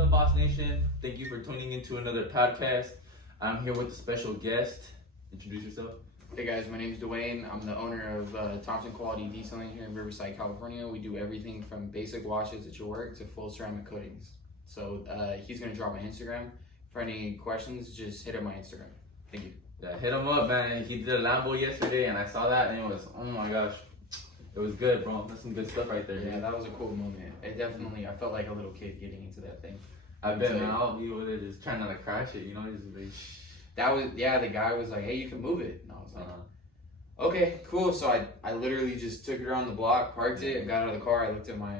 up, Boss Nation? Thank you for tuning into another podcast. I'm here with a special guest. Introduce yourself. Hey guys, my name is Dwayne. I'm the owner of Thompson Quality Detailing here in Riverside, California. We do everything from basic washes at your work to full ceramic coatings. So he's going to drop my Instagram. For any questions, just hit up my Instagram. Thank you. Yeah, hit him up, man. He did a Lambo yesterday, and I saw that, and it was, oh my gosh. It was good, bro. That's some good stuff right there. Yeah, that was a cool moment. It definitely, I felt like a little kid getting into that thing. I bet, man, I'll be with it, just trying not to crash it, you know? Just like, that was, yeah, the guy was like, hey, you can move it. And I was like, okay, cool. So I literally just took it around the block, parked it, got out of the car. I looked at my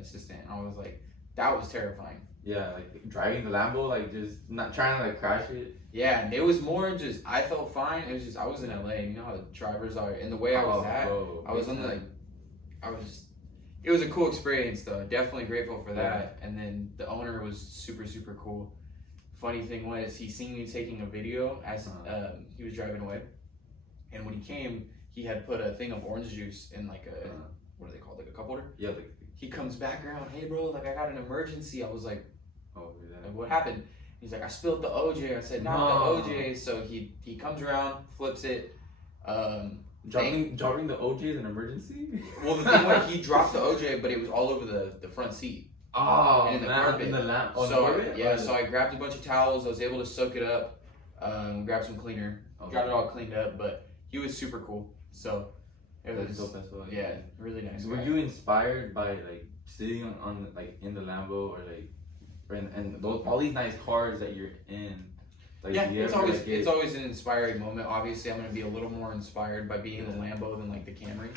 assistant, and I was like, that was terrifying. Yeah, like driving the Lambo, like just not trying to like crash it. Yeah, and it was more just, I felt fine. It was just, I was in LA, you know how the drivers are, and the way I was at, bro, I was on the, it was a cool experience though. Definitely grateful for that. And then the owner was super, super cool. Funny thing was, he seen me taking a video as he was driving away. And when he came, he had put a thing of orange juice in like a, what are they called, like a cup holder? Yeah. Like, he comes back around, hey bro, like I got an emergency. I was like, oh yeah. Like, what happened? He's like, I spilled the OJ. I said, not the OJ. So he comes around, flips it. Dropping the OJ is an emergency? Well, the thing was, he dropped the OJ, but it was all over the front seat. Oh, and in the man, carpet. in the lamp. Oh, so yeah, so I grabbed a bunch of towels. I was able to soak it up, grab some cleaner, got it all cleaned up. But he was super cool. So it was yeah, really nice. Were you inspired by like sitting on like in the Lambo or like, and those, all these nice cars that you're in? Like, yeah, it's always an inspiring moment. Obviously, I'm gonna be a little more inspired by being the Lambo than like the Camry.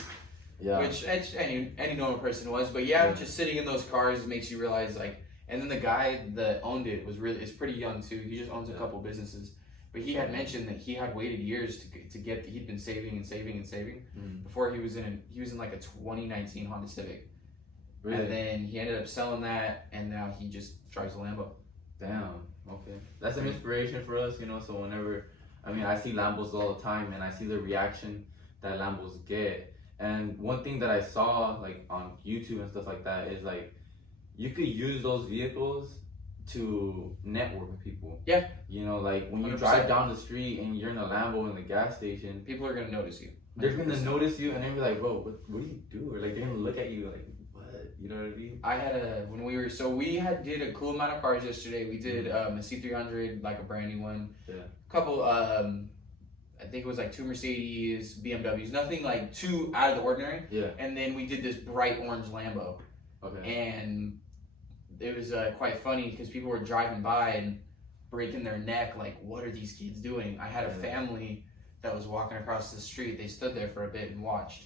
Yeah. Which any normal person was, but just sitting in those cars makes you realize like. And then the guy that owned it is pretty young too. He just owns a couple businesses, but he had mentioned that he had waited years to get. He'd been saving before he was in like a 2019 Honda Civic. Really? And then he ended up selling that, and now he just drives a Lambo. Damn. Okay. That's an inspiration for us, you know. So whenever, I see Lambos all the time, and I see the reaction that Lambos get. And one thing that I saw, like on YouTube and stuff like that, is like you could use those vehicles to network with people. Yeah. You know, like when you 100%. Drive down the street and you're in a Lambo in the gas station, people are gonna notice you. 100%. They're gonna notice you, and they're gonna be like, "Bro, what do you do?" Or like they're gonna look at you like, "What?" You know what I mean? I had we did a cool amount of cars yesterday. We did a C300, like a brand new one. Yeah. A couple, I think it was like 2 Mercedes, BMWs, nothing like too out of the ordinary. Yeah. And then we did this bright orange Lambo. Okay. And it was quite funny because people were driving by and breaking their neck, like, what are these kids doing? I had a family that was walking across the street. They stood there for a bit and watched.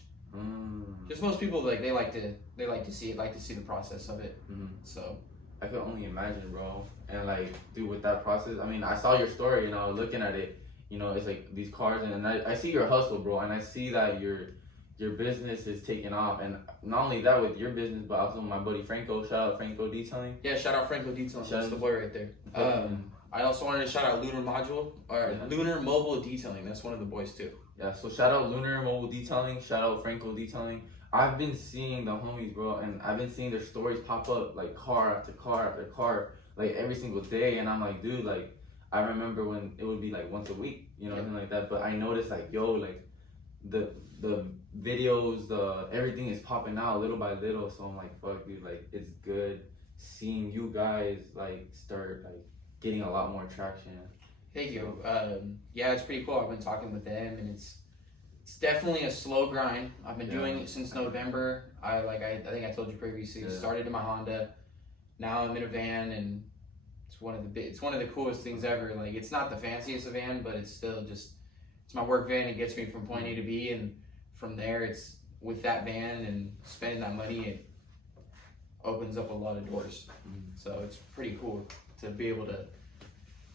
Just most people, like, they like to see the process of it. So I could only imagine, bro. And like, dude, with that process, I saw your story, you know, looking at it, you know, it's like these cars, and I see your hustle, bro, and I see that your business is taking off. And not only that with your business, but also my buddy Franco. Shout out Franco Detailing. Yeah, shout out Franco Detailing. That's the boy right there. I also wanted to shout out Lunar Mobile Detailing. That's one of the boys too. Yeah, so shout out Lunar Mobile Detailing. Shout out Franco Detailing. I've been seeing the homies, bro, and I've been seeing their stories pop up like car after car after car, like every single day. And I'm like, dude, like I remember when it would be like once a week, you know, something like that. But I noticed like, yo, like the videos, everything is popping out little by little. So I'm like, fuck, dude, like it's good seeing you guys like start like getting a lot more traction. Thank you. Yeah, it's pretty cool. I've been talking with them, and it's definitely a slow grind. I've been doing it since November. I think I told you previously. Started in my Honda. Now I'm in a van, and it's one of the coolest things ever. Like, it's not the fanciest of van, but it's still just, it's my work van. It gets me from point A to B, and from there, it's with that van and spending that money, it opens up a lot of doors. So it's pretty cool to be able to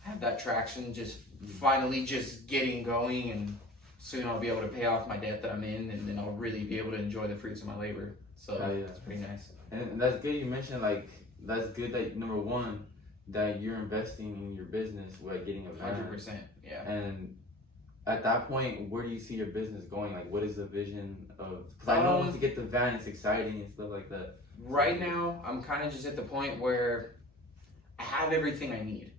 have that traction, just finally just getting going, and soon I'll be able to pay off my debt that I'm in, and then I'll really be able to enjoy the fruits of my labor. So it's pretty nice. And that's good you mentioned, like, that's good that, number one, that you're investing in your business by getting a van. 100%, yeah. And at that point, where do you see your business going? Like, what is the vision of? Because I know once you get the van, it's exciting and stuff like that. Right now, I'm kind of just at the point where I have everything I need.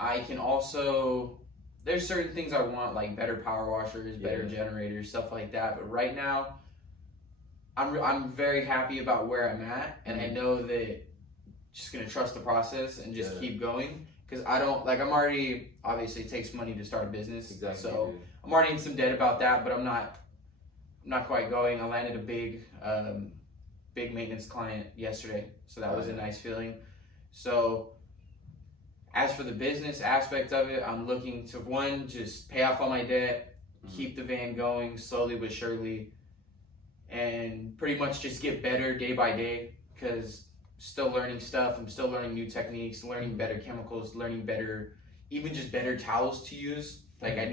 I can also, there's certain things I want, like better power washers, better generators, stuff like that. But right now, I'm very happy about where I'm at, and I know that just gonna trust the process and just keep going. Because I don't, like, I'm already, obviously it takes money to start a business. Exactly. So I'm already in some debt about that, but I'm not quite going. I landed a big maintenance client yesterday, so that was a nice feeling. So as for the business aspect of it, I'm looking to, one, just pay off all my debt, keep the van going slowly but surely, and pretty much just get better day by day, because still learning stuff. I'm still learning new techniques, learning better chemicals, learning better, even just better towels to use. Like I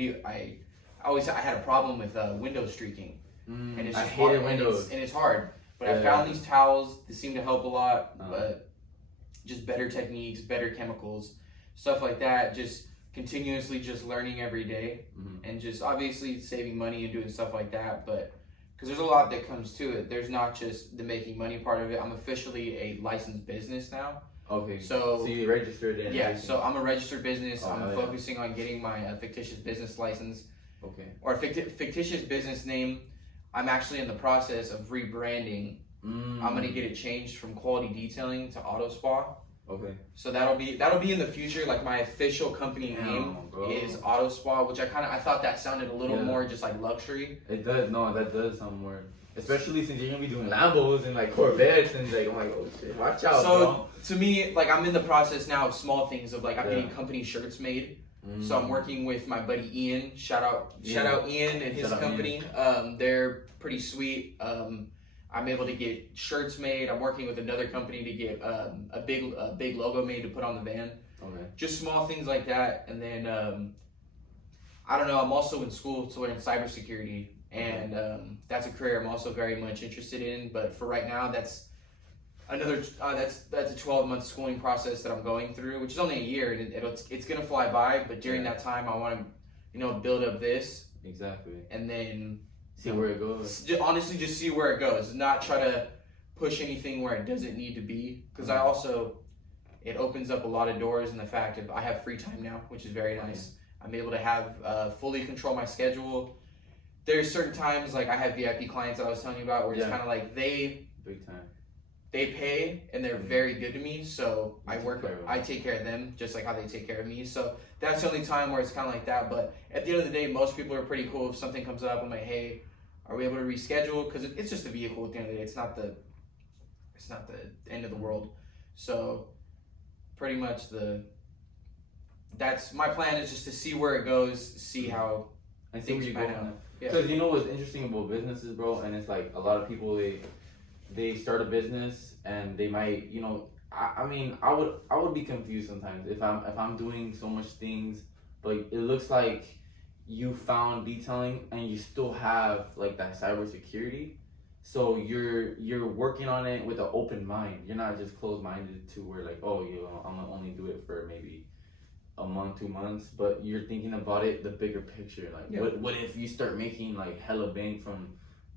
had a problem with window streaking, and it's just hard. And it's hard. But I found these towels that seem to help a lot. But just better techniques, better chemicals, stuff like that. Just continuously just learning every day, and just obviously saving money and doing stuff like that. But because there's a lot that comes to it. There's not just the making money part of it. I'm officially a licensed business now. Okay. So you registered in. Yeah. So I'm a registered business. I'm focusing on getting my fictitious business license. Okay. Or fictitious business name. I'm actually in the process of rebranding. I'm gonna get it changed from Quality Detailing to Auto Spa. Okay. So that'll be in the future. Like my official company name is Auto Spa, which I thought that sounded a little more just like luxury. It does. No, that does sound more. Especially since you're gonna be doing Lambos and like Corvettes and like, I'm like, oh shit, watch out. So to me, like I'm in the process now of small things of like I'm getting company shirts made. So I'm working with my buddy Ian. Shout out Ian and his company. They're pretty sweet. I'm able to get shirts made. I'm working with another company to get a big logo made to put on the van. Okay. Just small things like that. And then I don't know. I'm also in school to learn cybersecurity, and that's a career I'm also very much interested in. But for right now, that's another that's a 12-month schooling process that I'm going through, which is only a year, and it's gonna fly by. But during that time, I want to build up this and then see where it goes. Honestly, just see where it goes. Not try to push anything where it doesn't need to be, because it opens up a lot of doors in the fact of I have free time now, which is very nice. I'm able to have fully control my schedule. There's certain times, like I have VIP clients that I was telling you about, where it's kind of like big time. They pay and they're very good to me, so I take care of them just like how they take care of me. So that's the only time where it's kind of like that. But at the end of the day, most people are pretty cool. If something comes up, I'm like, hey, are we able to reschedule? Because it's just a vehicle at the end of the day. It's not the end of the world. So pretty much that's my plan, is just to see where it goes, see how things pan out. Because you know what's interesting about businesses, bro, and it's like a lot of people they start a business and they might, I mean, I would be confused sometimes if I'm doing so much things, but it looks like you found detailing and you still have like that cybersecurity. So you're working on it with an open mind. You're not just closed-minded to where like, oh, I'm gonna only do it for maybe a month, 2 months, but you're thinking about it, the bigger picture. Like, what if you start making like hella bank from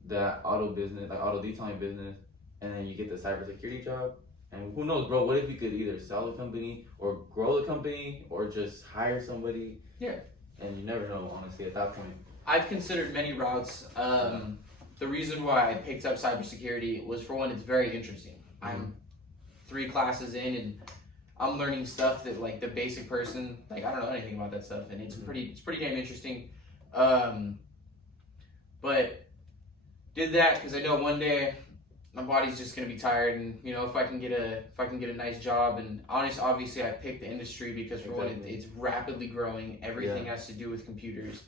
that auto detailing business, and then you get the cybersecurity job, and who knows, bro? What if you could either sell the company or grow the company or just hire somebody? Yeah. And you never know, honestly, at that point. I've considered many routes. The reason why I picked up cybersecurity was, for one, it's very interesting. I'm 3 classes in and I'm learning stuff that like the basic person, like I don't know anything about that stuff, and it's pretty damn interesting. But did that because I know one day my body's just gonna be tired, and if I can get a nice job, and obviously I picked the industry because for one, it's rapidly growing. Everything has to do with computers,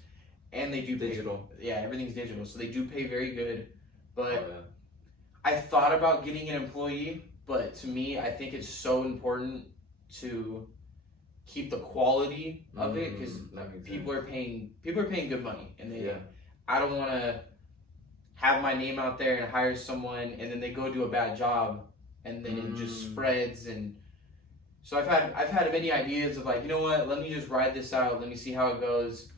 and they do digital. Everything's digital, so they do pay very good. But I thought about getting an employee, but to me, I think it's so important to keep the quality of it, because people are paying good money, and I don't want to have my name out there and hire someone and then they go do a bad job and then it just spreads. And so I've had many ideas of like, you know what, let me just ride this out, let me see how it goes,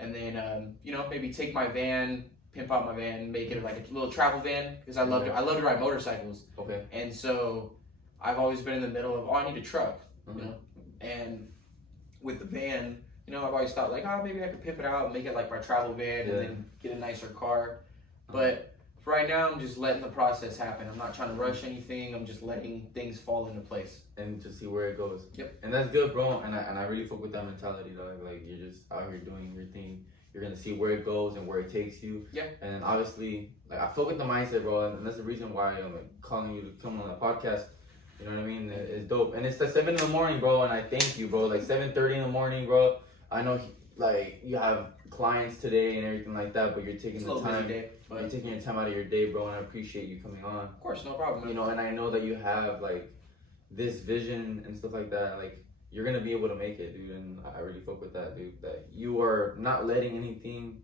and then you know, maybe take my van, pimp out my van, make it like a little travel van because I love to ride motorcycles. Okay. And so I've always been in the middle of, oh, I need a truck, you know, and with the van, you know, I've always thought like, oh, maybe I could pimp it out and make it like my travel van and then get a nicer car. But for right now, I'm just letting the process happen. I'm not trying to rush anything. I'm just letting things fall into place and to see where it goes. Yep. And that's good, bro. And I really fuck with that mentality, though. Like you're just out here doing your thing. You're gonna see where it goes and where it takes you. Yeah. And obviously, like I fuck with the mindset, bro. And that's the reason why I'm like calling you to come on the podcast. You know what I mean? It's dope. And it's the 7 in the morning, bro. And I thank you, bro. Like 7:30 in the morning, bro. I know, like you have clients today and everything like that, but you're taking the time. Day, you're taking your time out of your day, bro. And I appreciate you coming on. Of course, no problem. You know, and I know that you have like this vision and stuff like that. Like you're gonna be able to make it, dude. And I really fuck with that, dude. That you are not letting anything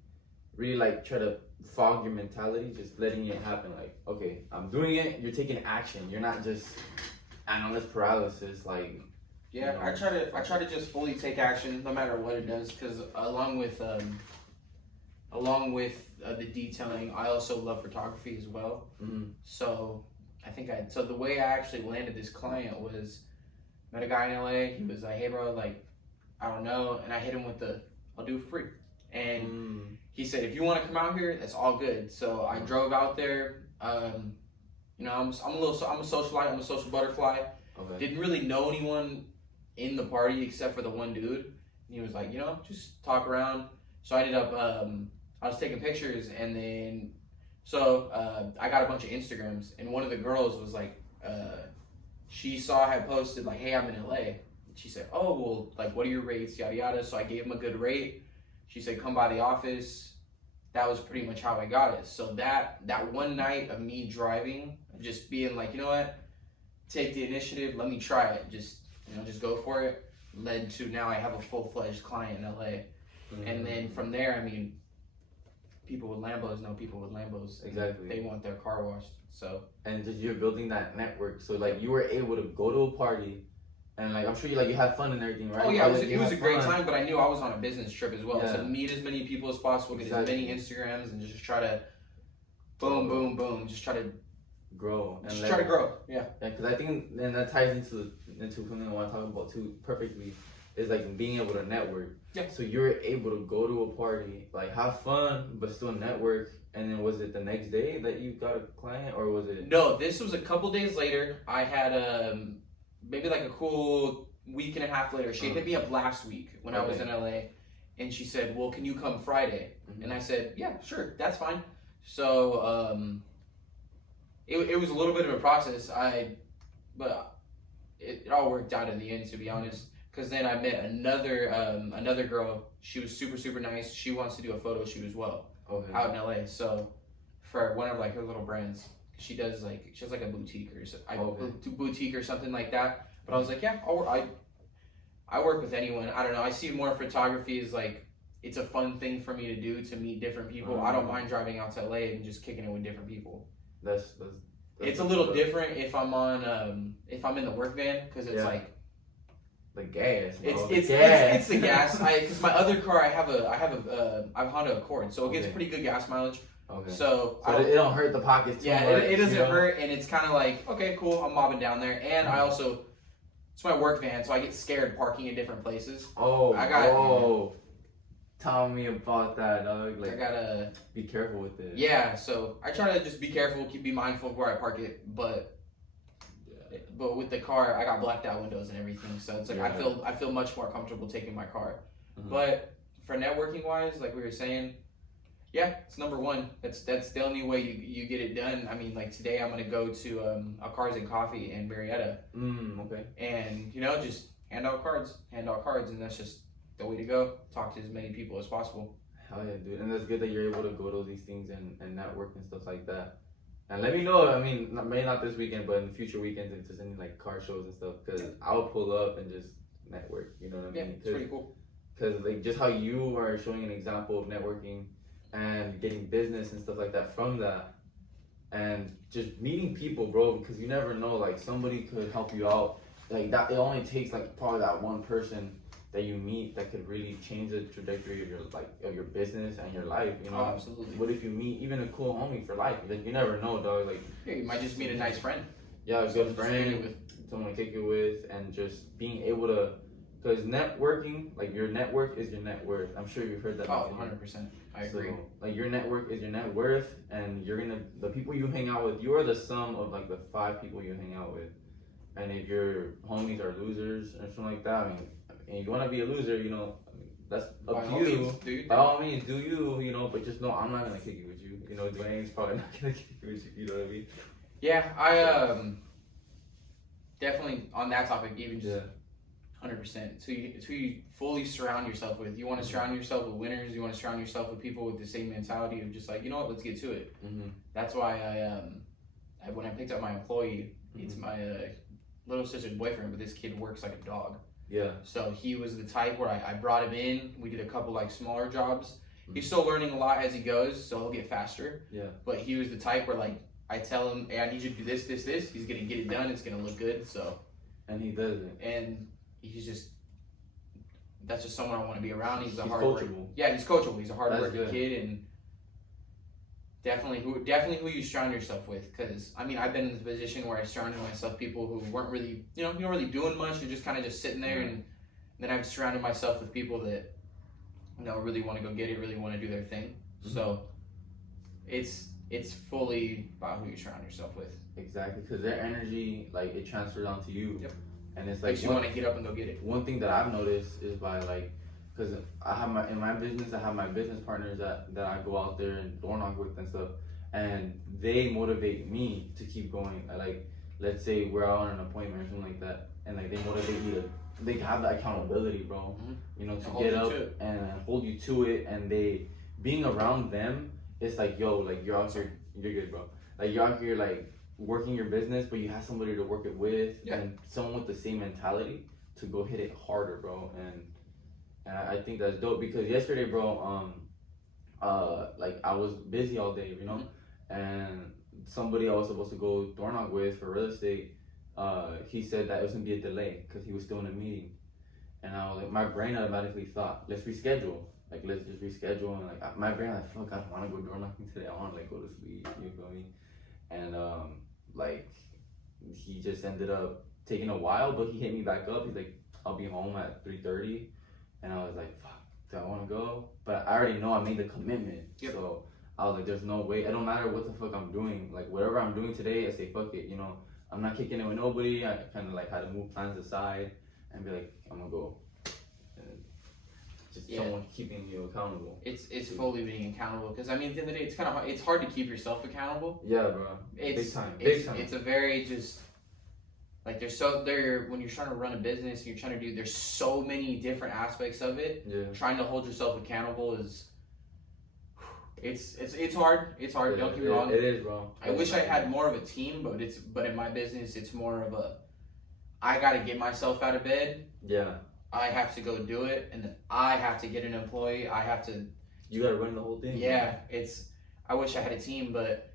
really like try to fog your mentality, just letting it happen. Like, okay, I'm doing it. You're taking action. You're not just analyst paralysis. Like, yeah, you know, I try to just fully take action, no matter what it does. Because along with the detailing, I also love photography as well. Mm-hmm. So so the way I actually landed this client was, met a guy in LA. He was like, hey bro, like, I don't know. And I hit him with I'll do it for free. And he said, if you want to come out here, that's all good. So I drove out there. You know, I'm a socialite. I'm a social butterfly. Okay. Didn't really know anyone in the party except for the one dude. And he was like, you know, just talk around. So I ended up, I was taking pictures, and then, I got a bunch of Instagrams, and one of the girls was like, she saw I had posted like, hey, I'm in LA. And she said, oh, well, like, what are your rates, yada, yada. So I gave him a good rate. She said, come by the office. That was pretty much how I got it. So that one night of me driving, just being like, you know what, take the initiative, let me try it. Just go for it. Led to now I have a full-fledged client in LA. Mm-hmm. And then from there, I mean, people with Lambos know people with Lambos. Exactly. They want their car washed. So. And just you're building that network. So like you were able to go to a party, and like I'm sure you had fun and everything, right? Oh yeah, it was a great time. But I knew I was on a business trip as well, yeah. To meet as many people as possible, get as many Instagrams, and just try to, boom, just try to grow. And try to grow. Yeah. Yeah, because I think, and that ties into something I want to talk about too perfectly, is like being able to network. Yeah. So you're able to go to a party, like have fun, but still network. And then was it the next day that you got a client, or was it? No, this was a couple days later. I had maybe like a cool week and a half later. She hit me up last week when I was in LA, and she said, well, can you come Friday? Mm-hmm. And I said, yeah, sure, that's fine. So it was a little bit of a process. But it all worked out in the end, to be honest. Because then I met another girl. She was super, super nice. She wants to do a photo shoot as well, out in LA. So for one of like her little brands, she has like a boutique boutique or something like that. But I was like, yeah, I work with anyone. I don't know. I see more photography as like, it's a fun thing for me to do, to meet different people. I don't mind driving out to LA and just kicking it with different people. That's it's a little different if I'm on if I'm in the work van, because it's like the gas. Bro. It's the gas. Because my other car, I have a Honda Accord, so it gets pretty good gas mileage. Okay. So it don't hurt the pockets too much. Yeah, it doesn't hurt, and it's kind of like, okay, cool, I'm mobbing down there, and I also, it's my work van, so I get scared parking in different places. Tell me about that, dog. Like, I gotta be careful with it. Yeah, so I try to just be careful, be mindful of where I park it, but with the car, I got blacked out windows and everything, so it's like I feel much more comfortable taking my car. Mm-hmm. But for networking wise, like we were saying, yeah, it's number one. That's the only way you get it done. I mean, like today I'm gonna go to a Cars and Coffee in Marietta. Okay. And just hand out cards, and that's just the way to go. Talk to as many people as possible. Hell yeah, dude. And that's good that you're able to go to these things and network and stuff like that. And let me know, I mean, maybe not this weekend, but in future weekends, if there's any like car shows and stuff, because I'll pull up and just network, you know what I mean? Yeah, it's pretty cool. Because like just how you are showing an example of networking and getting business and stuff like that from that, and just meeting people, bro, because you never know, like somebody could help you out. Like that, it only takes like probably that one person that you meet that could really change the trajectory of your business and your life. You know, absolutely. What if you meet even a cool homie for life? Like you never know, dog. Like you might just meet a nice friend. Yeah, a good friend, someone to kick it with, and just being able to. Because networking, like your network is your net worth. I'm sure you've heard that. 100%. I agree. So, like your network is your net worth, and the people you hang out with, you are the sum of like the 5 people you hang out with. And if your homies are losers or something like that, I mean, and you want to be a loser, you know, that's up to you. By all means, do you, you know, but just know I'm not gonna kick it with you. You know, Dwayne's probably not gonna kick it with you. You know what I mean? Yeah, I definitely on that topic, even just. 100%. It's who you fully surround yourself with. You want to surround yourself with winners. You want to surround yourself with people with the same mentality of just like, you know what, let's get to it. That's why I when I picked up my employee, it's my little sister's boyfriend, but this kid works like a dog. Yeah. So he was the type where I brought him in. We did a couple like smaller jobs. He's still learning a lot as he goes, so he'll get faster. Yeah. But he was the type where like I tell him, hey, I need you to do this, this, this. He's gonna get it done. It's gonna look good. So. And he does it. And that's just someone I want to be around. He's coachable. Yeah, he's coachable. He's a hard-working kid, and definitely who you surround yourself with. Because I mean, I've been in the position where I surrounded myself with people who weren't really, you know, really doing much. You're just kind of just sitting there, and then I've surrounded myself with people that, you know, really want to go get it, really want to do their thing. So it's fully about who you surround yourself with. Exactly, because their energy, like, it transfers onto you. Yep. And it's like you want to get up and go get it. One thing that I've noticed is by like, because in my business, I have my business partners that I go out there and door knock with and stuff, and they motivate me to keep going. Like, let's say we're out on an appointment or something like that, and like they motivate me to, they have that accountability, bro. You know, to get up and hold you to it, and they being around them, it's like, yo, like you're out here, you're good, bro. Like you're out here, like, working your business, but you have somebody to work it with, and someone with the same mentality to go hit it harder, bro. And I think that's dope, because yesterday, bro, like I was busy all day, you know, and somebody I was supposed to go door knock with for real estate, he said that it was gonna be a delay because he was still in a meeting, and I was like, my brain automatically thought, let's reschedule. Like, let's just reschedule. And like my brain, like, fuck, I don't want to go door knocking today. I want to like go to sleep. You feel me? And like he just ended up taking a while, but he hit me back up. He's like, I'll be home at 3:30, and I was like, fuck, do I want to go? But I already know I made the commitment. So I was like, there's no way. It don't matter what the fuck I'm doing. Like whatever I'm doing today, I say fuck it. You know, I'm not kicking it with nobody. I kind of like had to move plans aside and be like, I'm gonna go. And just someone keeping you accountable. It's fully being accountable, because I mean, at the end of the day, it's kind of hard. It's hard to keep yourself accountable. Yeah, bro. Big time. It's a very just like when you're trying to run a business and you're trying to do, there's so many different aspects of it. Yeah. Trying to hold yourself accountable is it's hard. It's hard. Yeah, don't get me wrong. It is, bro. I wish I had more of a team, but in my business, it's more of a I gotta get myself out of bed. Yeah. I have to go do it, and then I have to get an employee. I have to. You gotta run the whole thing. Yeah, I wish I had a team, but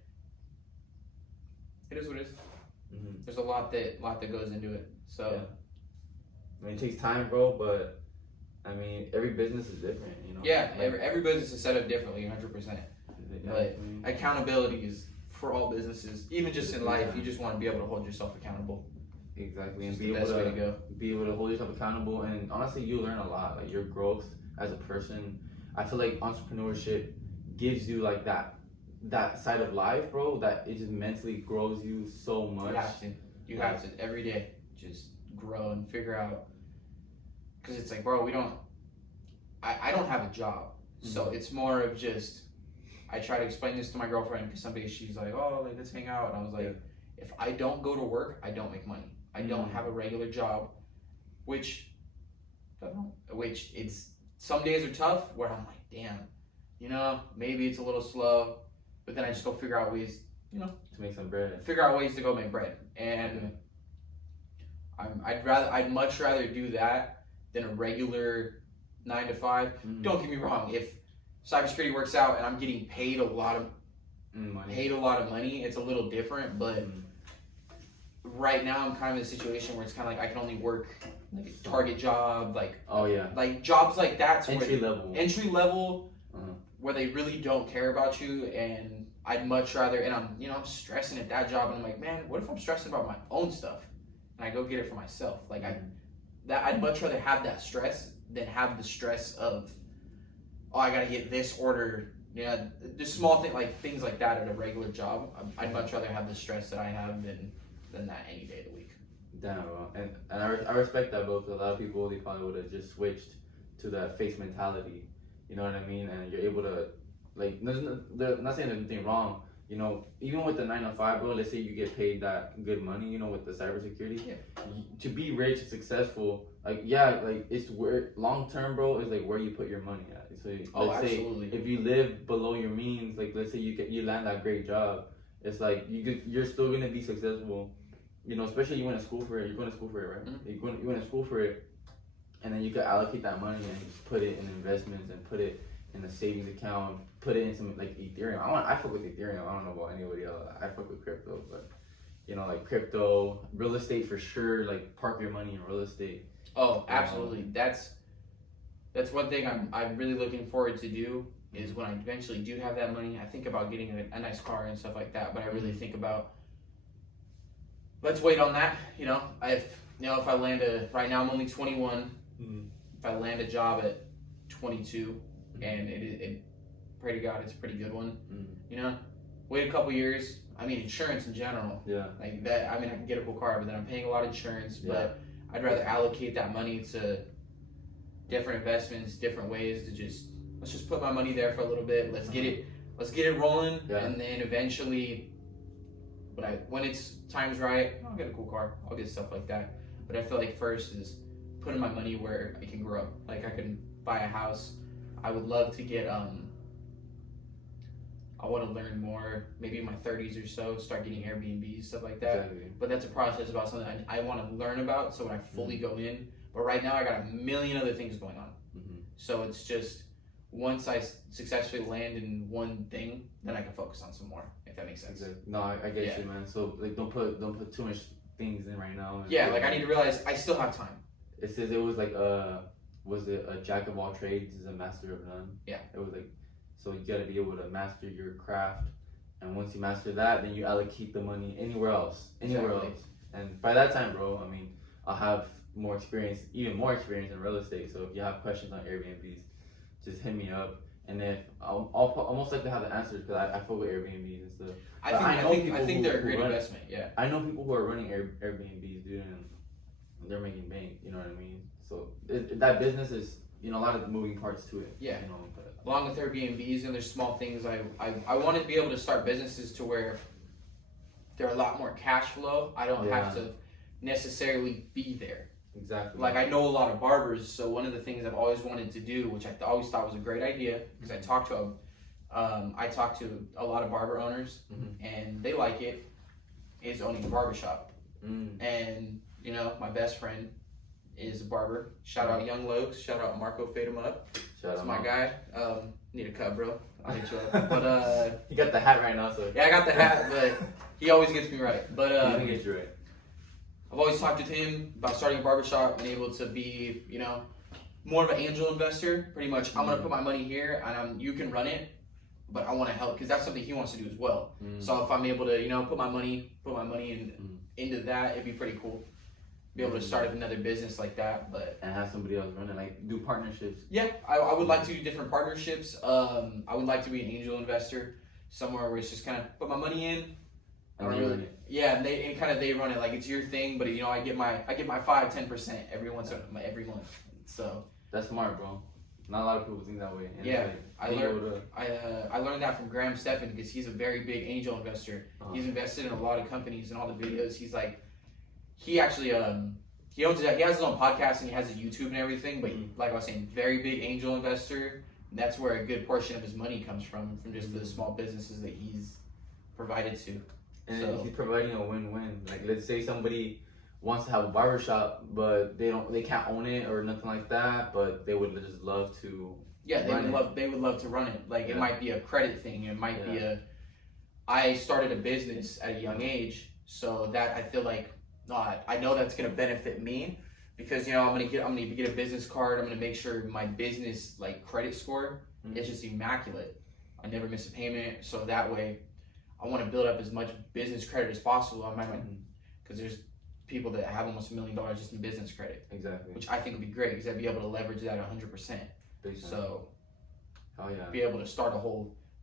it is what it is. There's a lot that goes into it. So. Yeah. I mean, it takes time, bro, but I mean, every business is different, you know. Yeah, every business is set up differently, 100%. But accountability is for all businesses, even just in life. You just want to be able to hold yourself accountable. Exactly, and be able to hold yourself accountable, and honestly, you learn a lot. Like your growth as a person, I feel like entrepreneurship gives you like that side of life, bro. That it just mentally grows you so much. You have to every day just grow and figure out. Because it's like, bro, I don't have a job, so it's more of just. I try to explain this to my girlfriend, because she's like, oh, like let's hang out, and I was like, if I don't go to work, I don't make money. I don't have a regular job, which it's some days are tough where I'm like, damn, you know, maybe it's a little slow, but then I just go figure out ways, you know, to make some bread. Figure out ways to go make bread, and I'd much rather do that than a regular 9 to 5. Don't get me wrong, if cybersecurity works out and I'm getting paid a lot of money, it's a little different, but right now I'm kind of in a situation where it's kind of like I can only work like a Target job, like like jobs like that, to entry level, where they really don't care about you. And I'd much rather, and I'm stressing at that job, and I'm like, man, what if I'm stressing about my own stuff, and I go get it for myself? Like I'd much rather have that stress than have the stress of, oh, I gotta get this order. Yeah, just small thing like things like that at a regular job. I'd much rather have the stress that I have than that any day of the week. Damn, bro. And I respect that, bro, because a lot of people, they probably would have just switched to that face mentality. You know what I mean? And you're able to, like, they're not saying there's anything wrong. You know, even with the 9 to 5, bro, let's say you get paid that good money, you know, with the cybersecurity. Yeah. To be rich and successful, like, yeah, like, it's where, long term, bro, is like where you put your money at. So let's say if you live below your means, like, let's say you land that great job, it's like you're still gonna be successful. You know, especially you went to school for it. You're going to school for it, right? You went to school for it, and then you could allocate that money and just put it in investments and put it in a savings account, put it in some like Ethereum. I fuck with Ethereum. I don't know about anybody else. I fuck with crypto, but you know, like crypto, real estate for sure. Like park your money in real estate. Oh, absolutely. That's one thing I'm really looking forward to do, is when I eventually do have that money. I think about getting a nice car and stuff like that, but I really think about, let's wait on that. You know, if I land right now I'm only 21. If I land a job at 22, and it pray to God it's a pretty good one. You know, wait a couple years. I mean, insurance in general. Yeah. Like that. I mean, I can get a cool car, but then I'm paying a lot of insurance. But I'd rather allocate that money to different investments, different ways to let's just put my money there for a little bit. Let's get it rolling, and then eventually, when it's time's right, I'll get a cool car. I'll get stuff like that. But I feel like first is putting my money where I can grow. Like I can buy a house. I would love to get I want to learn more, maybe in my 30s or so, start getting Airbnbs, stuff like that. Exactly. But that's a process about something I want to learn about, so when I fully go in. But right now I got a million other things going on. So it's just, once I successfully land in one thing, then I can focus on some more, if that makes sense. Exactly. No, I get you, man. So like, don't put too much things in right now. Yeah, like I need to realize I still have time. It says it was like was it a jack of all trades is a master of none? Yeah. It was like, so you gotta be able to master your craft, and once you master that, then you allocate the money anywhere else. And by that time, bro, I mean, I'll have even more experience in real estate. So if you have questions on Airbnbs, just hit me up. And if I'll almost like to have the answers, because I fuck with Airbnbs and stuff. I think they're a great investment. Yeah. I know people who are running Airbnbs, dude, and they're making bank. You know what I mean? So that business is, you know, a lot of moving parts to it. Yeah. You know, along with Airbnbs, and there's small things I want to be able to start businesses to where they're a lot more cash flow. I don't have to necessarily be there. Exactly. Like I know a lot of barbers, so one of the things I've always wanted to do, which I always thought was a great idea, because I talked to a lot of barber owners, and they like it, is owning a barbershop. And you know, my best friend is a barber. Shout out Young Lokes. Shout out Marco Fade him up. That's my guy. Need a cut, bro. I'll hit you up. But you got the hat right now, so yeah, I got the hat, but he always gets me right. But he's gonna get you right. I've always talked to him about starting a barbershop and able to be, you know, more of an angel investor. Pretty much, I'm gonna put my money here, and you can run it, but I want to help, because that's something he wants to do as well. So if I'm able to, you know, put my money into that, it'd be pretty cool. Be able to start another business like that, and have somebody else run it, like do partnerships. Yeah, I would like to do different partnerships. I would like to be an angel investor somewhere where it's just kind of put my money in. And they run it. Yeah, and they run it like it's your thing, but you know, I get my 5-10% every month. So that's smart, bro. Not a lot of people think that way. And yeah, I learned that from Graham Stephan, because he's a very big angel investor. He's invested in a lot of companies, and all the videos. He's like, he actually he owns it. He has his own podcast and he has a YouTube and everything. But like I was saying, very big angel investor. And that's where a good portion of his money comes from just the small businesses that he's provided to. And he's providing a win-win. Like, let's say somebody wants to have a barbershop, but they can't own it or nothing like that, but they would just love to. Yeah, they would love to run it. Like it might be a credit thing. It might be I started a business at a young age, So that I feel like I know that's gonna benefit me because I'm gonna get a business card. I'm gonna make sure my business like credit score is just immaculate. I never miss a payment, so that way I want to build up as much business credit as possible on my because there's people that have almost $1 million just in business credit. Exactly. Which I think would be great because I'd be able to leverage that 100%. So, be able to start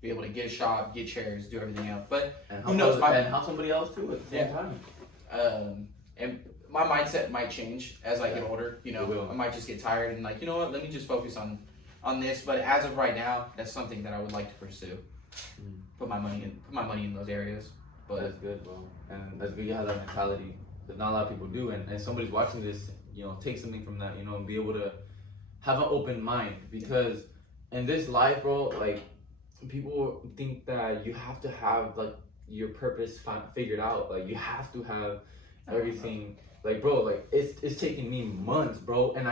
be able to get a shop, get chairs, do everything else. But who knows? And help somebody else too at the same time. And my mindset might change as I get older. I might just get tired and like, you know what? Let me just focus on this. But as of right now, that's something that I would like to pursue. Put my money in those areas. But that's good, bro. And that's good. You have that mentality. Because not a lot of people do, and somebody's watching this, take something from that, and be able to have an open mind. Because in this life, bro, like, people think that you have to have, like, your purpose figured out. Like, you have to have everything. Like, bro, like, it's taking me months, bro, and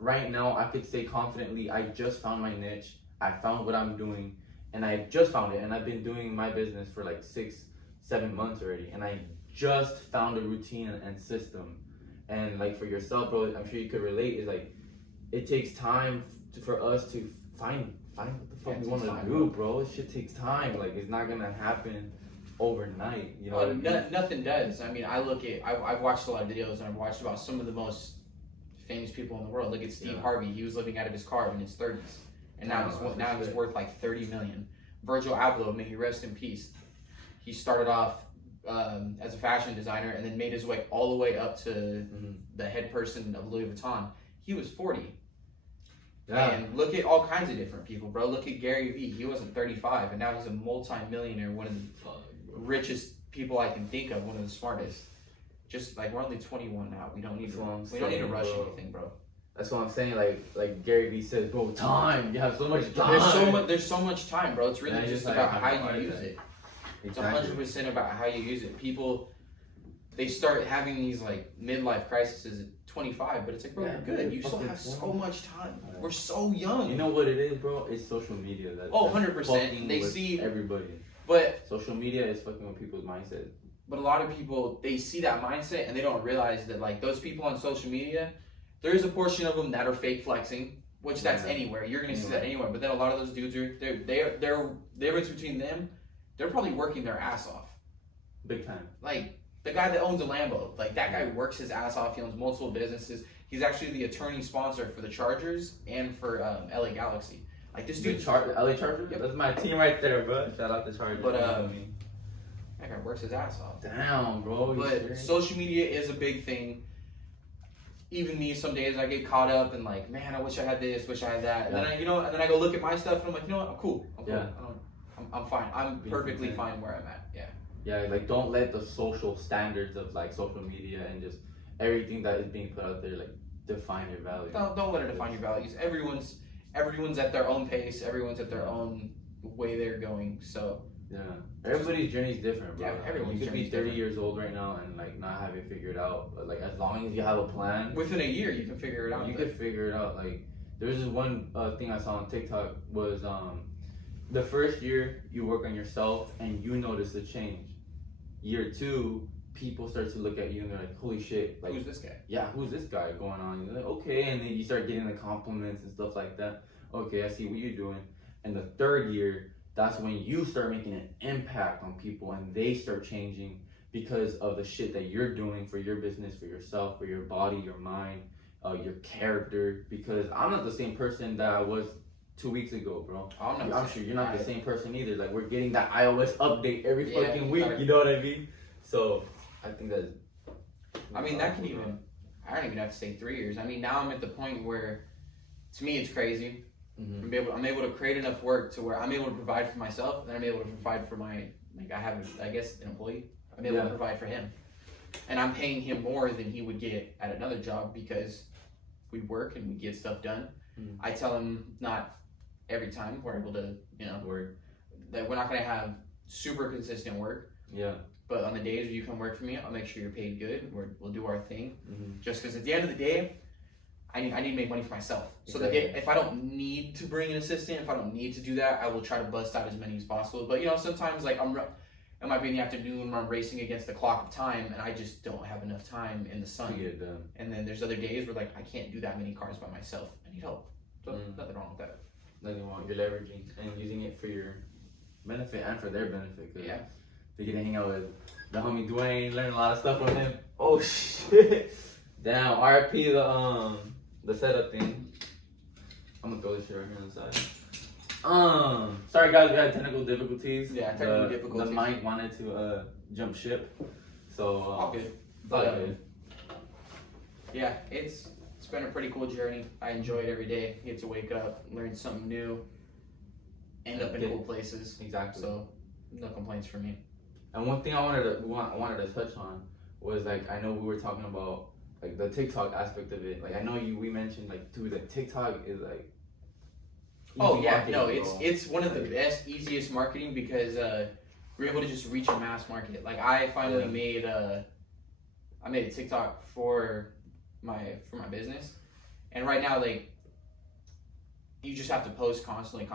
right now, I could say confidently, I just found my niche. I found what I'm doing, and I just found it, and I've been doing my business for, like, 6-7 months already, and I just found a routine and system. And like for yourself, bro, I'm sure you could relate, is like it takes time for us to find what the fuck we want to do, bro. This shit takes time. Like, it's not gonna happen overnight, what I mean? Nothing does. I mean, I've watched a lot of videos, and I've watched about some of the most famous people in the world. Look at Steve Harvey. He was living out of his car in his 30s, and now he's worth like 30 million. Virgil Abloh, may he rest in peace. He started off as a fashion designer and then made his way all the way up to the head person of Louis Vuitton. He was 40. Yeah. And look at all kinds of different people, bro. Look at Gary Vee. He wasn't 35, and now he's a multi-millionaire, one of the richest people I can think of, one of the smartest. Just like, we're only 21 now. We don't need to rush anything, bro. That's what I'm saying. Like Gary Vee says, bro, time. You have so much time. There's so much time, bro. It's really just about how you use it. It's 100% about how you use it. People, they start having these like midlife crises at 25, but it's like, bro, you're good. You still have so much time. We're so young. You know what it is, bro? It's social media. 100%. They see everybody. But social media is fucking with people's mindset. But a lot of people, they see that mindset and they don't realize that like those people on social media, there is a portion of them that are fake flexing, which that's anywhere. You're gonna see that anywhere. But then a lot of those dudes they're the difference between them. They're probably working their ass off. Big time. Like, the guy that owns a Lambo, like, that guy works his ass off. He owns multiple businesses. He's actually the attorney sponsor for the Chargers and for LA Galaxy. Like, this dude... LA Chargers? Yep. That's my team right there, bro. Shout out the Chargers. But, that guy works his ass off. Damn, bro. But social media is a big thing. Even me, some days I get caught up and like, man, I wish I had this, wish I had that. And then I go look at my stuff and I'm like, you know what? I'm cool. I'm fine. I'm perfectly fine where I'm at. Yeah. Yeah, like, don't let the social standards of like social media and just everything that is being put out there like define your values. Don't let it define your values. Everyone's at their own pace. Everyone's at their own way they're going. So yeah, everybody's journey is different, bro. Yeah, everyone's you could be 30 years old right now and like not have it figured out. But like, as long as you have a plan, within a year you can figure it out. You could figure it out. Like, there's this one thing I saw on TikTok was the first year you work on yourself and you notice a change. Year 2, people start to look at you and they're like, holy shit, like, who's this guy? Yeah, who's this guy going on? You're like, okay, and then you start getting the compliments and stuff like that. Okay, I see what you're doing. And the 3rd year, that's when you start making an impact on people and they start changing because of the shit that you're doing for your business, for yourself, for your body, your mind, your character. Because I'm not the same person that I was 2 weeks ago, bro. I'm sure you're not the same person either. Like, we're getting that iOS update every fucking week, you know what I mean? So, I think that... I mean, that can even... I don't even have to say 3 years. I mean, now I'm at the point where, to me, it's crazy. Mm-hmm. I'm able to create enough work to where I'm able to provide for myself, and I'm able to provide for my... Like, I have, I guess, an employee. I'm able to provide for him. And I'm paying him more than he would get at another job because we work and we get stuff done. Mm-hmm. I tell him not... Every time we're able to, work, that we're not going to have super consistent work. Yeah. But on the days you come work for me, I'll make sure you're paid good. We'll do our thing. Mm-hmm. Just because at the end of the day, I need to make money for myself. So that if I don't need to bring an assistant, if I don't need to do that, I will try to bust out as many as possible. But sometimes like It might be in the afternoon when I'm racing against the clock of time, and I just don't have enough time in the sun. To get it done. And then there's other days where like I can't do that many cars by myself. I need help. So nothing wrong with that. Nothing wrong. You're leveraging and using it for your benefit and for their benefit. Yeah. They get to hang out with the homie Dwayne, learn a lot of stuff from him. Oh shit! Damn, RP the setup thing. I'm gonna throw this shit right here on the side. Sorry guys, we had technical difficulties. Yeah, technical difficulties. The mic wanted to jump ship, so all good. All good. Yeah, it's been a pretty cool journey. I enjoy it every day. Get to wake up, learn something new, end up in cool places. Exactly. So no complaints from me. And one thing I wanted to touch on was like, I know we were talking about like the TikTok aspect of it. Like I know we mentioned like dude, that TikTok is like oh yeah, marketing, no, bro. it's one of the best, easiest marketing because we're able to just reach a mass market. Like I finally made a TikTok for my business, and right now like you just have to post constantly.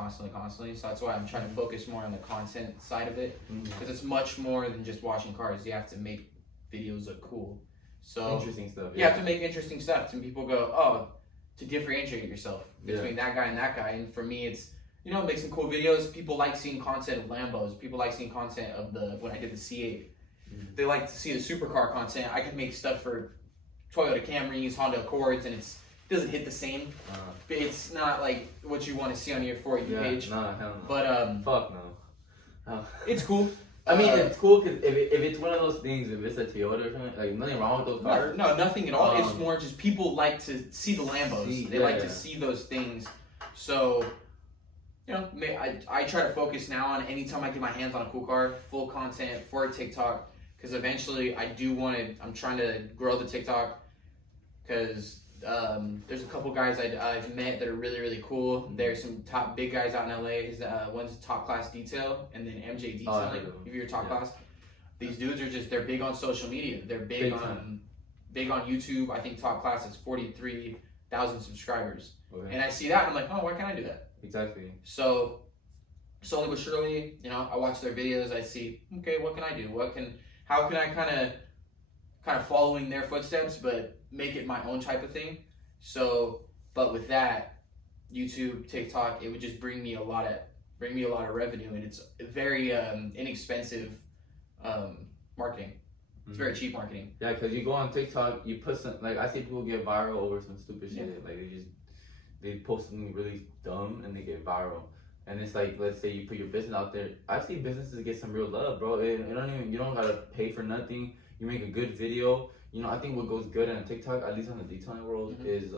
So that's why I'm trying to focus more on the content side of it, because it's much more than just washing cars. You have to make videos look cool. So interesting stuff. You have to make interesting stuff, and people go, oh, to differentiate yourself between that guy and that guy. And for me, it's make some cool videos. People like seeing content of Lambos. People like seeing content of when I did the C8. They like to see the supercar content. I could make stuff for Toyota Camrys, Honda Accords, and it doesn't hit the same. It's not like what you want to see on your For You page. Nah, hell no. But fuck no. It's cool. I mean, it's cool because if it's one of those things, if it's a Toyota or something, like nothing wrong with those cars. No, nothing at all. It's more just people like to see the Lambos. They like to see those things. So, I try to focus now on anytime I get my hands on a cool car, full content for TikTok. Because eventually I'm trying to grow the TikTok. Because there's a couple guys I've met that are really, really cool. There's some top big guys out in LA. One's Top Class Detail, and then MJ Detailing. If you're Top Class, these dudes are they're big on social media. They're big on YouTube. I think Top Class has 43,000 subscribers, and I see that and I'm like, oh, why can't I do that? Exactly. So slowly but surely, I watch their videos. I see, okay, what can I do? How can I kind of follow in their footsteps, but make it my own type of thing. So, but with that, YouTube, TikTok, it would just bring me a lot of revenue, and it's very inexpensive marketing. It's very cheap marketing. Yeah, because you go on TikTok, you put some, like I see people get viral over some stupid shit. Like they post something really dumb and they get viral. And it's like, let's say you put your business out there. I've seen businesses get some real love, bro. You don't gotta pay for nothing. You make a good video. I think what goes good on TikTok, at least on the detailing world, is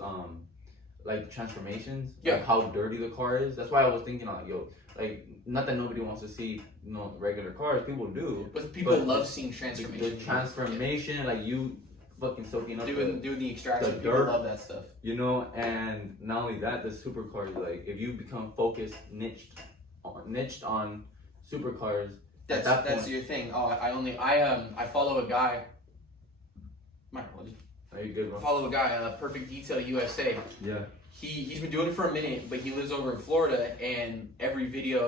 like transformations. Yeah. Like how dirty the car is. That's why I was thinking like not that nobody wants to see regular cars. People do. But people love seeing transformation. The transformation, like you fucking soaking up doing the extraction. People dirt, love that stuff. And not only that, the supercars, like if you become focused, niched on supercars. That's your thing. Oh, I follow a guy. My apologies. Are you good, bro? Follow a guy, Perfect Detail USA. Yeah. He's been doing it for a minute, but he lives over in Florida, and every video,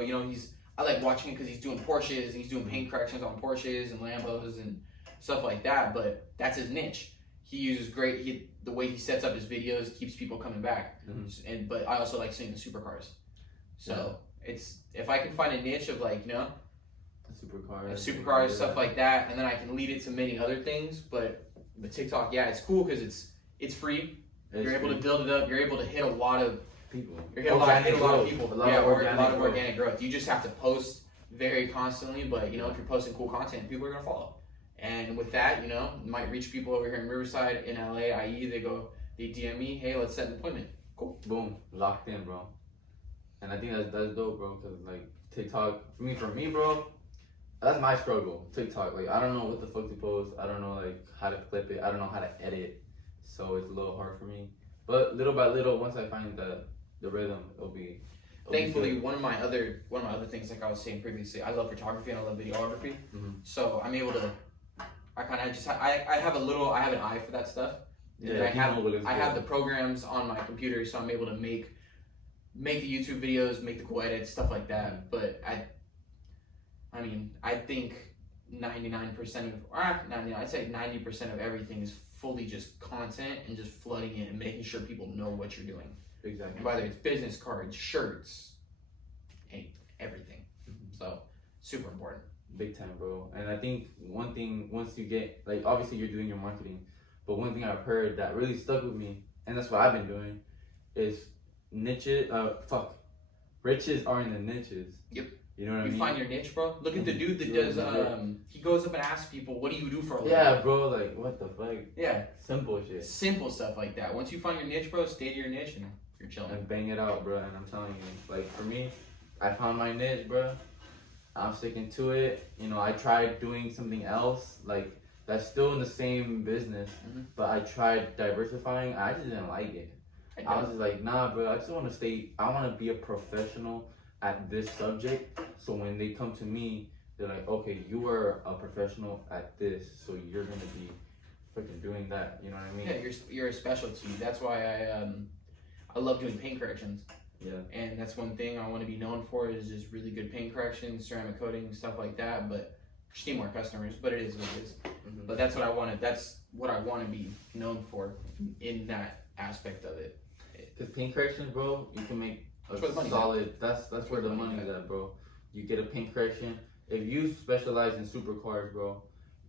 I like watching it because he's doing Porsches and he's doing paint corrections on Porsches and Lambos and stuff like that. But that's his niche. He uses the way he sets up his videos keeps people coming back. But I also like seeing the supercars. So it's if I can find a niche of supercars, stuff like that, and then I can lead it to many other things. But the TikTok, it's cool because it's free. You're able to build it up. You're able to hit a lot of people. Hit a lot of people. A lot of organic growth. You just have to post very constantly. But if you're posting cool content, people are gonna follow. And with that, you might reach people over here in Riverside, in LA, i.e. they DM me, hey, let's set an appointment. Cool. Boom, locked in, bro. And I think that's dope, bro. Cause like TikTok, for me, bro. That's my struggle. TikTok, like I don't know what the fuck to post. I don't know like how to clip it. I don't know how to edit. So it's a little hard for me. But little by little, once I find the rhythm, it'll be. Thankfully, one of my other things, like I was saying previously, I love photography and I love videography. So I'm able to. I kind of I have an eye for that stuff. Yeah, I have the programs on my computer, so I'm able to make the YouTube videos, make the cool edits, stuff like that. But I think 99% of, 99, I'd say 90% of everything is fully just content and just flooding it and making sure people know what you're doing. Exactly. Whether it's business cards, shirts, everything. So, super important. Big time, bro. And I think one thing, once you get, like, obviously you're doing your marketing, but one thing I've heard that really stuck with me, and that's what I've been doing, is riches are in the niches. Yep. You know what I mean? You find your niche, bro. Look at the dude that does, he goes up and asks people, what do you do for a living? Yeah, bro, like, what the fuck? Yeah. Simple shit. Simple stuff like that. Once you find your niche, bro, stay to your niche and you're chilling. And bang it out, bro. And I'm telling you, like, for me, I found my niche, bro. I'm sticking to it. You know, I tried doing something else, like, that's still in the same business, but I tried diversifying. I just didn't like it. I was just like, nah, bro, I just want to I want to be a professional at this subject. So when they come to me, they're like, okay, you are a professional at this, so you're going to be freaking doing that. You know what I mean? Yeah, you're a specialty. That's why I love doing paint corrections. Yeah. And that's one thing I want to be known for is just really good paint corrections, ceramic coating, stuff like that. But just need more customers, but it is what it is. But that's what I wanted. That's what I want to be known for in that aspect of it. Because paint corrections, bro, you can make a solid. That's where the money is at, bro. You get a paint correction. If you specialize in supercars, bro,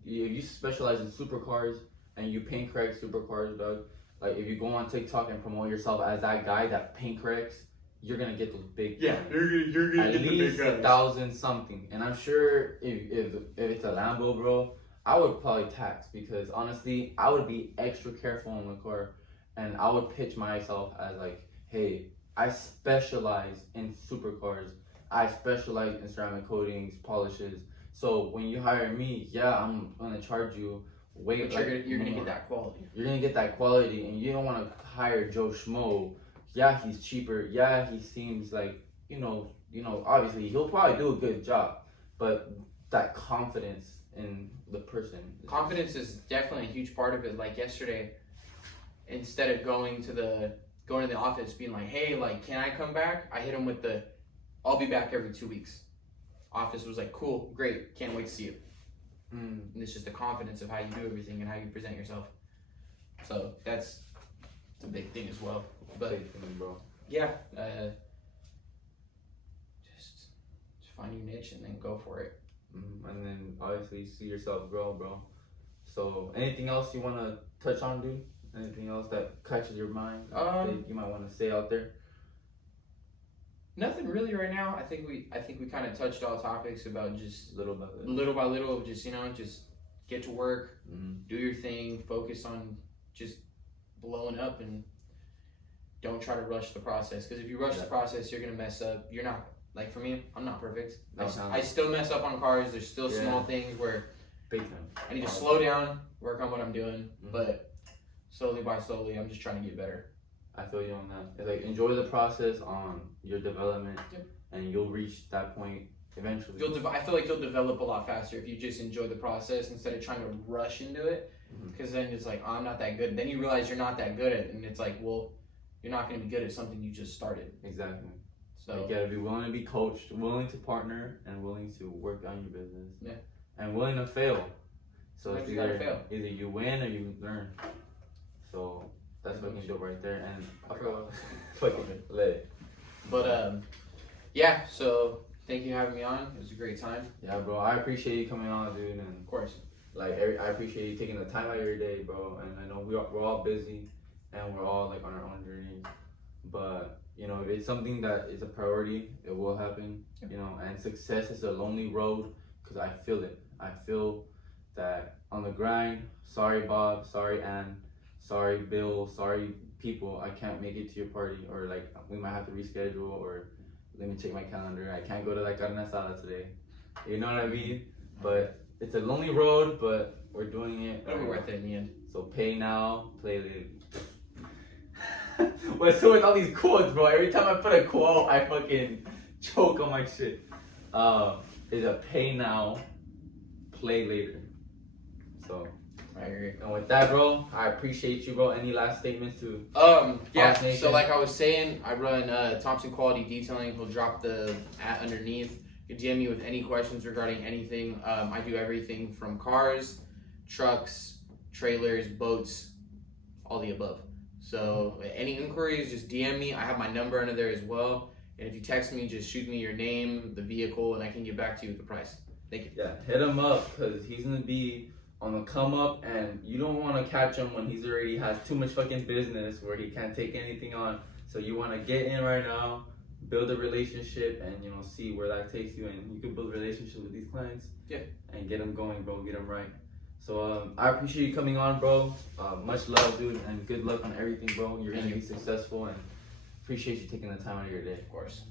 if you specialize in supercars and you paint correct supercars, dog, like if you go on TikTok and promote yourself as that guy that paint corrects, you're gonna get those big. Yeah, you're gonna at get least the big guys. 1,000 something. And I'm sure if it's a Lambo, bro, I would probably tax, because honestly, I would be extra careful in the car, and I would pitch myself as like, hey, I specialize in supercars. I specialize in ceramic coatings, polishes. So when you hire me, yeah, I'm gonna charge you way. But you're gonna get that quality. You're gonna get that quality, and you don't want to hire Joe Schmo. Yeah, he's cheaper. Yeah, he seems like you know. Obviously, he'll probably do a good job, but that confidence in the person. Confidence is definitely a huge part of it. Like yesterday, instead of going to the office being like, hey, like, can I come back? I hit him with I'll be back every 2 weeks. Office was like, cool, great, can't wait to see you. And it's just the confidence of how you do everything and how you present yourself. So it's a big thing as well. But big thing, bro. Yeah, just find your niche and then go for it. And then obviously see yourself grow, bro. So anything else you want to touch on, dude? Anything else that catches your mind that you might want to say out there? Nothing really right now. I think we kind of touched all topics about just little by little, just just get to work, do your thing, focus on just blowing up, and don't try to rush the process. Because if you rush the process, you're gonna mess up. You're not, like, for me, I'm not perfect. I still mess up on cars. There's still small things where big time. I need to slow down, work on what I'm doing, but slowly by slowly, I'm just trying to get better. I feel you on that. It's like, enjoy the process on your development, and you'll reach that point eventually. I feel like you'll develop a lot faster if you just enjoy the process instead of trying to rush into it. Because then it's like, oh, I'm not that good. Then you realize you're not that good at it, and it's like, well, you're not going to be good at something you just started. Exactly. So you gotta be willing to be coached, willing to partner, and willing to work on your business. Yeah. And willing to fail. So it's either you win or you learn. So that's fucking dope right there. And I forgot fucking lit. But yeah. So thank you for having me on. It was a great time. Yeah, bro. I appreciate you coming on, dude. And of course. Like, I appreciate you taking the time out of your day, bro. And I know we're all busy, and we're all like on our own journey. But you know, if it's something that is a priority, it will happen. You know, and success is a lonely road, because I feel it. I feel that on the grind. Sorry, Bob. Sorry, Ann. Sorry, Bill. Sorry, people. I can't make it to your party, or like we might have to reschedule, or let me check my calendar. I can't go to that carne asada today. You know what I mean? But it's a lonely road, but we're doing it. It'll be worth it in the end. So pay now, play later. What's with all these quotes, bro? Every time I put a quote, I fucking choke on my shit. It's a pay now, play later. So, I agree. And with that, bro, I appreciete you, bro. Any last statements to? So like I was saying, I run Thompson Quality Detailing. We'll drop the @ underneath. You can DM me with any questions regarding anything. I do everything from cars, trucks, trailers, boats, all the above. So any inquiries, just DM me. I have my number under there as well. And if you text me, just shoot me your name, the vehicle, and I can get back to you with the price. Thank you. Yeah, hit him up because he's gonna be on the come up, and you don't want to catch him when he's already has too much fucking business where he can't take anything on. So you want to get in right now, build a relationship, and see where that takes you. And you can build a relationship with these clients. Yeah. And get them going, bro. Get them right. So I appreciate you coming on, bro. Much love, dude, and good luck on everything, bro. You're gonna be successful, and appreciate you taking the time out of your day. Of course.